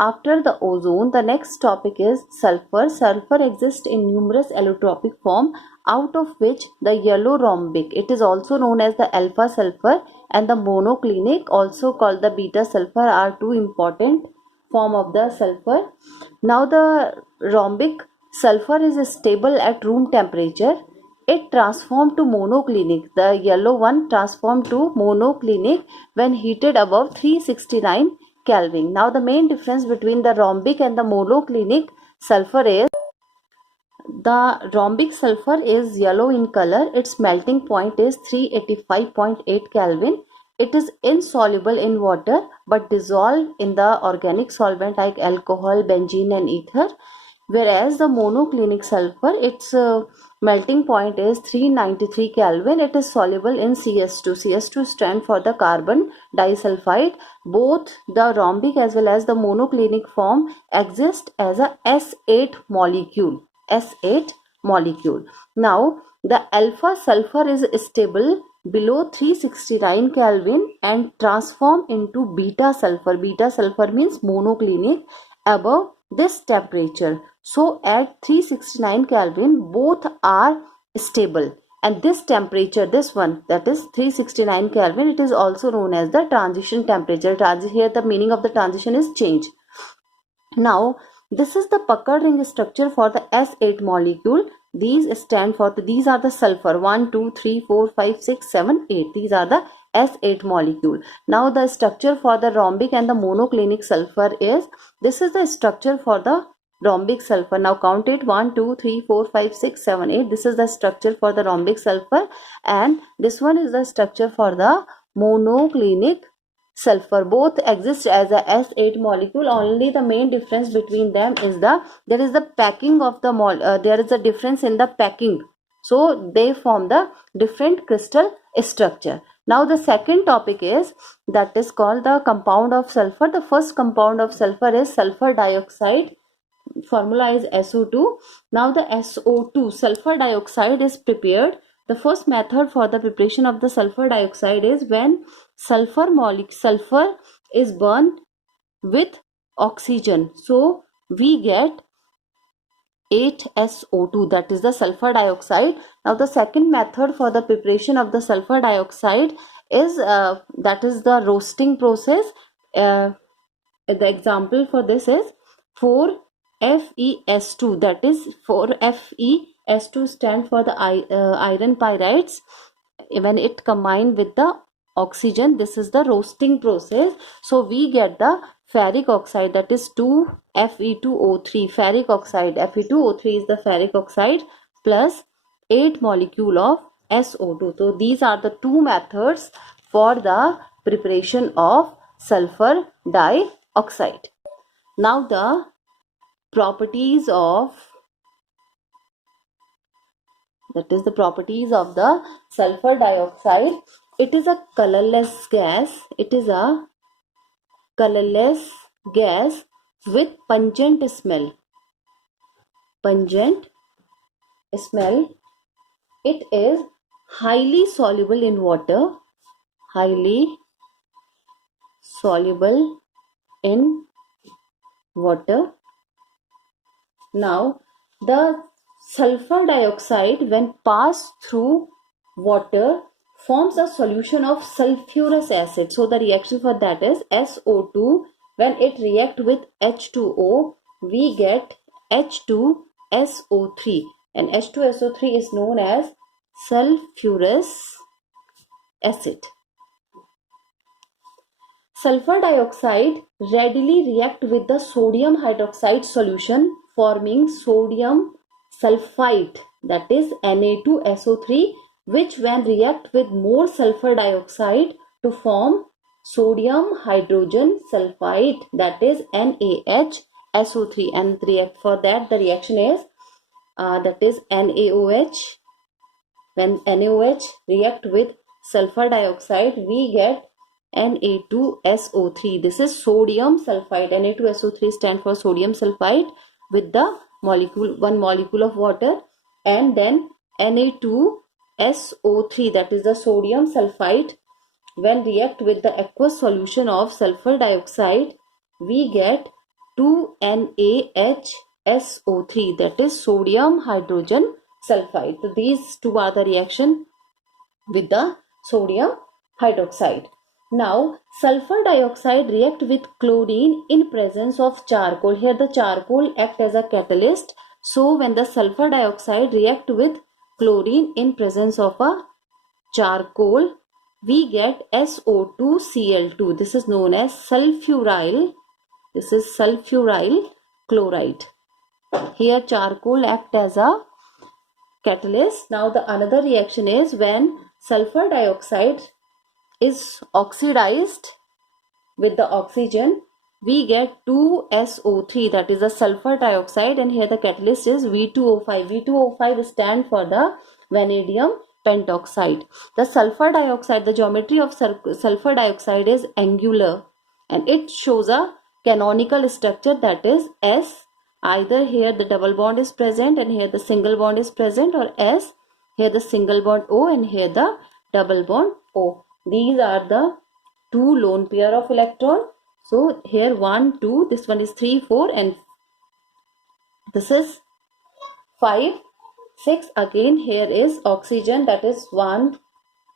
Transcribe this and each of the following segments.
After the ozone, the next topic is sulfur. Sulfur exists in numerous allotropic form, out of which the yellow rhombic, it is also known as the alpha sulfur, and the monoclinic, also called the beta sulfur, are two important form of the sulfur. Now the rhombic sulfur is stable at room temperature. It transformed to monoclinic. The yellow one transformed to monoclinic when heated above 369 Kelvin. Now the main difference between the rhombic and the monoclinic sulfur is the rhombic sulfur is yellow in color. Its melting point is 385.8 Kelvin. It is insoluble in water but dissolved in the organic solvent like alcohol, benzene and ether. Whereas the monoclinic sulfur, its melting point is 393 Kelvin. It is soluble in CS2. CS2 stands for the carbon disulfide. Both the rhombic as well as the monoclinic form exist as a S8 molecule. S8 molecule. Now the alpha sulfur is stable below 369 Kelvin and transform into beta sulfur. Beta sulfur means monoclinic above this temperature. So at 369 Kelvin both are stable, and this temperature, this one, that is 369 Kelvin, it is also known as the transition temperature. Here the meaning of the transition is change. Now this is the Pucker ring structure for the S8 molecule. These stand for these are the sulfur 1, 2, 3, 4, 5, 6, 7, 8. These are the S8 molecule. Now the structure for the rhombic and the monoclinic sulfur is, this is the structure for the rhombic sulfur. Now count it, 1, 2, 3, 4, 5, 6, 7, 8. This is the structure for the rhombic sulfur, and this one is the structure for the monoclinic sulfur. Both exist as a S8 molecule. Only the main difference between them is there is the packing of the there is a difference in the packing, so they form the different crystal structure. Now the second topic is, that is called the compound of sulfur. The first compound of sulfur is sulfur dioxide. Formula is SO2. Now the SO2 sulfur dioxide is prepared. The first method for the preparation of the sulfur dioxide is when sulfur is burned with oxygen. So we get 8SO2, that is the sulfur dioxide. Now the second method for the preparation of the sulfur dioxide is that is the roasting process. The example for this is 4FeS2, that is 4FeS2 stand for the iron pyrites. When it combined with the oxygen, this is the roasting process. So we get the ferric oxide, that is 2Fe2O3. Ferric oxide, Fe2O3 is the ferric oxide, plus 8 molecule of SO2. So these are the two methods for the preparation of sulfur dioxide. Now the properties of, that is the properties of the sulfur dioxide. It is a colorless gas. It is a colorless gas with pungent smell. Pungent smell. It is highly soluble in water. Highly soluble in water. Now the sulfur dioxide, when passed through water, forms a solution of sulfurous acid. So the reaction for that is SO2. When it reacts with H2O, we get H2SO3, and H2SO3 is known as sulfurous acid. Sulfur dioxide readily reacts with the sodium hydroxide solution, forming sodium sulfite, that is Na2SO3, which when react with more sulfur dioxide to form sodium hydrogen sulfite, that is NaHSO3, and for that the reaction is that is NaOH. When NaOH react with sulfur dioxide, we get Na2SO3. This is sodium sulfite. Na2SO3 stands for sodium sulfite with the one molecule of water, and then Na2SO3, that is the sodium sulfite. When react with the aqueous solution of sulfur dioxide, we get 2NaHSO3, that is sodium hydrogen sulfide. So these two are the reaction with the sodium hydroxide. Now sulfur dioxide react with chlorine in presence of charcoal. Here the charcoal act as a catalyst. So when the sulfur dioxide react with chlorine in presence of a charcoal, we get SO2Cl2. This is known as sulfuryl. This is sulfuryl chloride. Here charcoal act as a catalyst. Now the another reaction is when sulfur dioxide is oxidized with the oxygen, we get 2SO3, that is a sulfur dioxide, and here the catalyst is V2O5. V2O5 stand for the vanadium pentoxide. The sulfur dioxide, the geometry of sulfur dioxide is angular, and it shows a canonical structure, that is S. Either here the double bond is present and here the single bond is present, or S, here the single bond O and here the double bond O. These are the two lone pair of electron. So here 1, 2, this one is 3, 4, and this is 5, 6. Again here is oxygen, that is 1,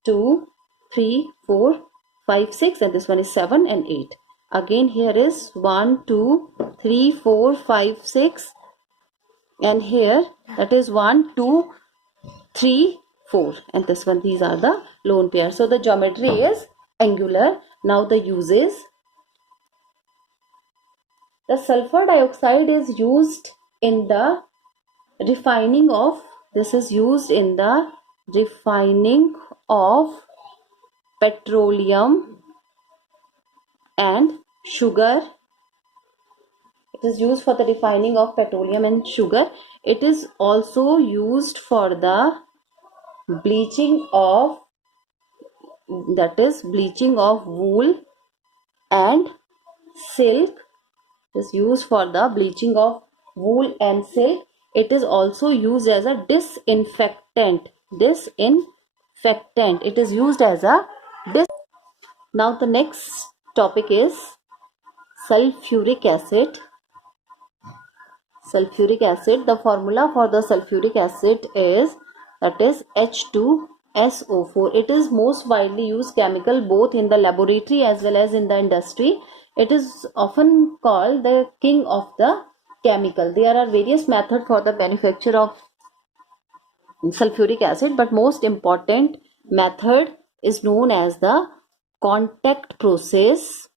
2, 3, 4, 5, 6, and this one is 7 and 8. Again here is 1, 2, 3, 4, 5, 6, and here that is 1, 2, 3, 4, and this one. These are the lone pair. So the geometry is angular. Now the uses. The sulfur dioxide is used in the refining of, this is used in the refining of petroleum and sugar. It is used for the refining of petroleum and sugar. It is also used for the bleaching of, that is bleaching of wool and silk. It is used for the bleaching of wool and silk. It is also used as a disinfectant. Disinfectant. It is used as a Now the next topic is sulfuric acid. Sulfuric acid. The formula for the sulfuric acid is, that is H2SO4. It is most widely used chemical both in the laboratory as well as in the industry. It is often called the king of the chemical. There are various methods for the manufacture of sulfuric acid, but most important method is known as the contact process.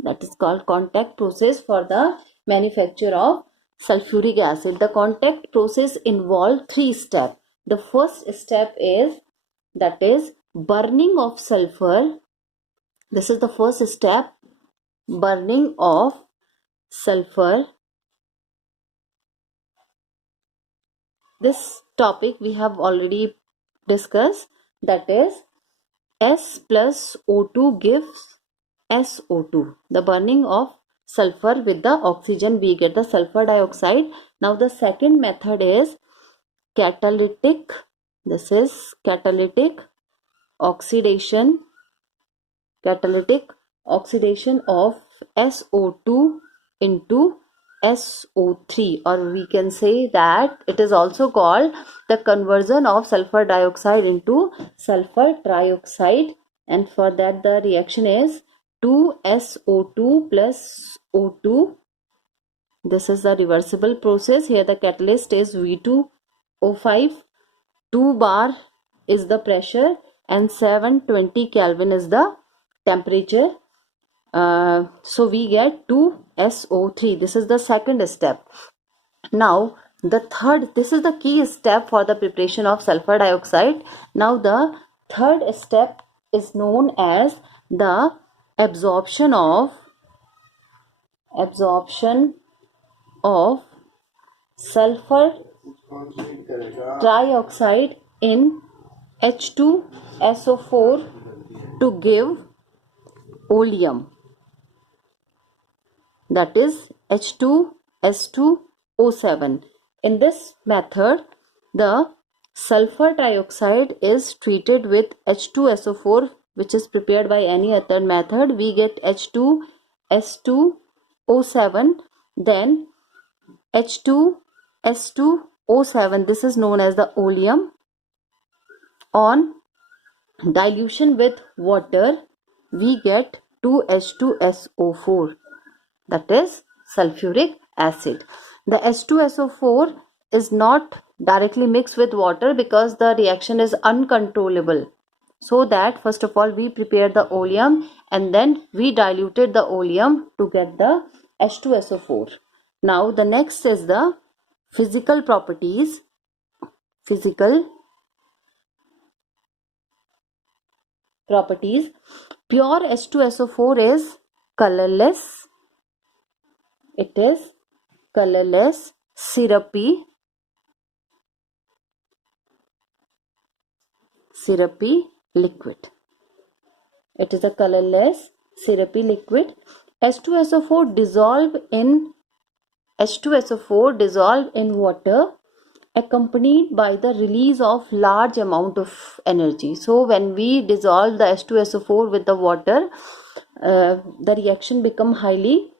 That is called contact process for the manufacture of sulfuric acid. The contact process involves 3 steps. The first step is, that is burning of sulfur. This is the first step, burning of sulfur. This topic we have already discussed, that is S plus O2 gives SO2. The burning of sulfur with the oxygen, we get the sulfur dioxide. Now the second method is catalytic. This is catalytic oxidation. Catalytic oxidation of SO2 into SO3, or we can say that it is also called the conversion of sulfur dioxide into sulfur trioxide, and for that the reaction is 2SO2 plus O2. This is the reversible process. Here the catalyst is V2O5. 2 bar is the pressure and 720 Kelvin is the temperature. So we get 2SO3. This is the second step. Now the third, this is the key step for the preparation of sulfur dioxide. Now the third step is known as the absorption of sulfur trioxide in H2SO4 to give oleum, that is H2S2O7. In this method, the sulfur trioxide is treated with H2SO4, which is prepared by any other method. We get H2S2O7, Then H2S2O7, this is known as the oleum. On dilution with water, we get 2H2SO4, that is sulfuric acid. The H2SO4 is not directly mixed with water because the reaction is uncontrollable. So that first of all we prepare the oleum and then we diluted the oleum to get the H2SO4. Now the next is the physical properties. Physical properties. Pure H2SO4 is colorless. It is colorless, syrupy liquid. It is a colorless, syrupy liquid. H2SO4 dissolve in water, accompanied by the release of large amount of energy. So when we dissolve the H2SO4 with the water, the reaction become highly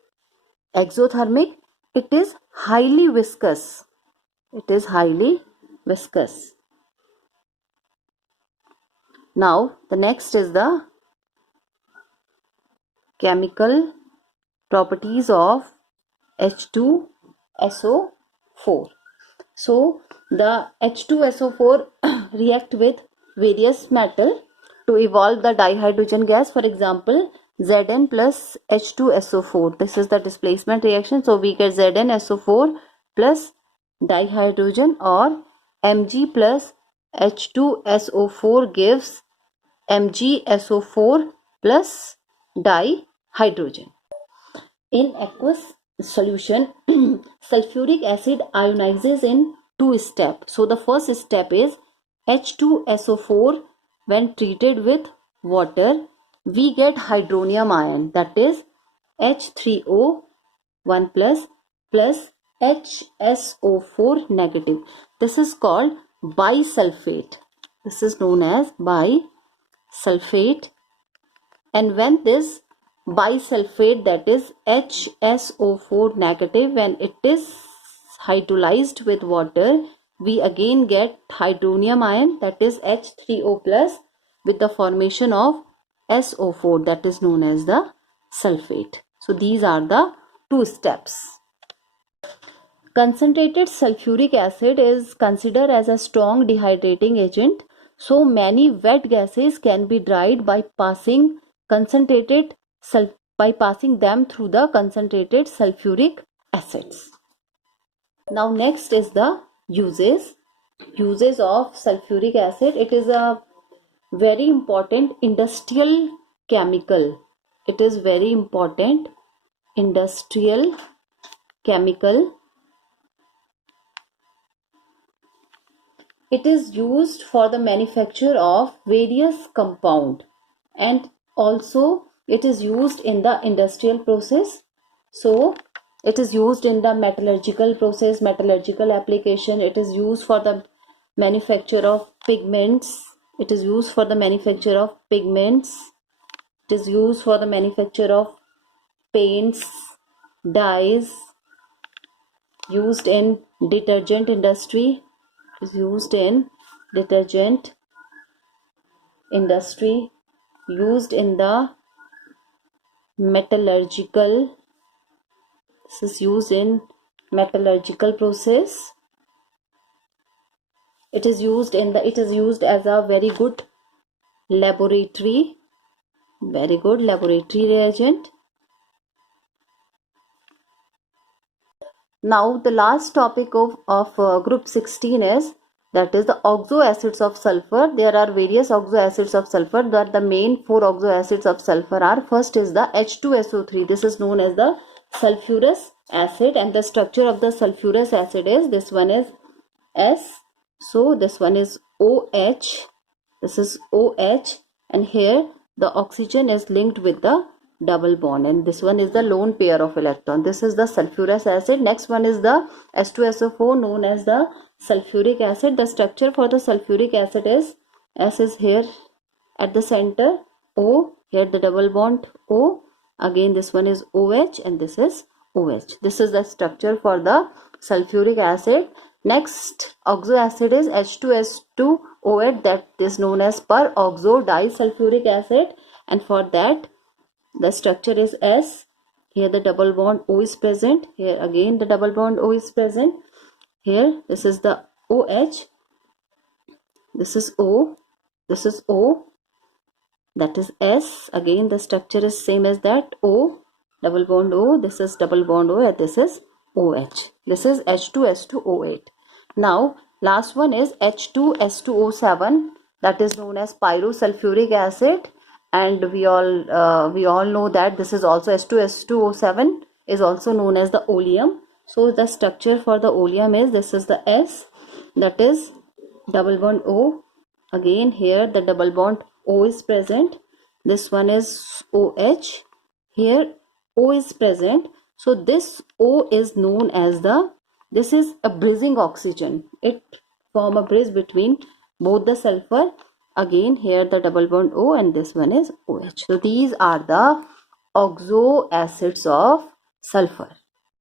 exothermic. It is highly viscous. Now the next is the chemical properties of H2SO4. So the H2SO4 react with various metal to evolve the dihydrogen gas. For example, Zn plus H2SO4. This is the displacement reaction. So we get ZnSO4 plus dihydrogen, or Mg plus H2SO4 gives MgSO4 plus dihydrogen. In aqueous solution, sulfuric acid ionizes in two steps. So the first step is H2SO4. When treated with water, we get hydronium ion, that is H3O1 plus HSO4 negative. This is called bisulfate. This is known as bisulfate. And when this bisulfate, that is HSO4 negative, when it is hydrolyzed with water, we again get hydronium ion, that is H3O plus, with the formation of SO4, that is known as the sulfate. So these are the two steps. Concentrated sulfuric acid is considered as a strong dehydrating agent. So many wet gases can be dried by passing them through the concentrated sulfuric acids. Now next is the uses of sulfuric acid. It is a very important industrial chemical. It is very important industrial chemical. It is used for the manufacture of various compounds, and also it is used in the industrial process. So it is used in the metallurgical process, metallurgical application. It is used for the manufacture of pigments. It is used for the manufacture of pigments. It is used for the manufacture of paints, dyes, used in detergent industry. It is used in detergent industry, used in the metallurgical. This is used in metallurgical process. It is used as a very good laboratory reagent. Now the last topic of group 16 is, that is the oxo acids of sulfur. There are various oxo acids of sulfur. The main 4 oxo acids of sulfur are, first is the H2SO3. This is known as the sulfurous acid, and the structure of the sulfurous acid is, this one is S. So this one is OH. This is OH, and here the oxygen is linked with the double bond, and this one is the lone pair of electron. This is the sulfurous acid. Next one is the H2SO4, known as the sulfuric acid. The structure for the sulfuric acid is, S is here at the center, O, here the double bond O, again this one is OH, and this is OH. This is the structure for the sulfuric acid. Next oxo acid is H2S2O8, that is known as peroxo disulfuric acid, and for that the structure is S. Here the double bond O is present. Here again the double bond O is present. Here this is the OH. This is O. This is O. That is S. Again the structure is same as that. O, double bond O. This is double bond O, and this is OH. This is H2S2O8. Now last one is H2S2O7, that is known as pyrosulfuric acid, and we all know that this is also H2S2O7 is also known as the oleum. So the structure for the oleum is, this is the S, that is double bond O. Again here the double bond O is present. This one is OH. Here O is present. So this O is known as this is a bridging oxygen. It form a bridge between both the sulfur. Again here the double bond O, and this one is OH. So these are the oxo acids of sulfur.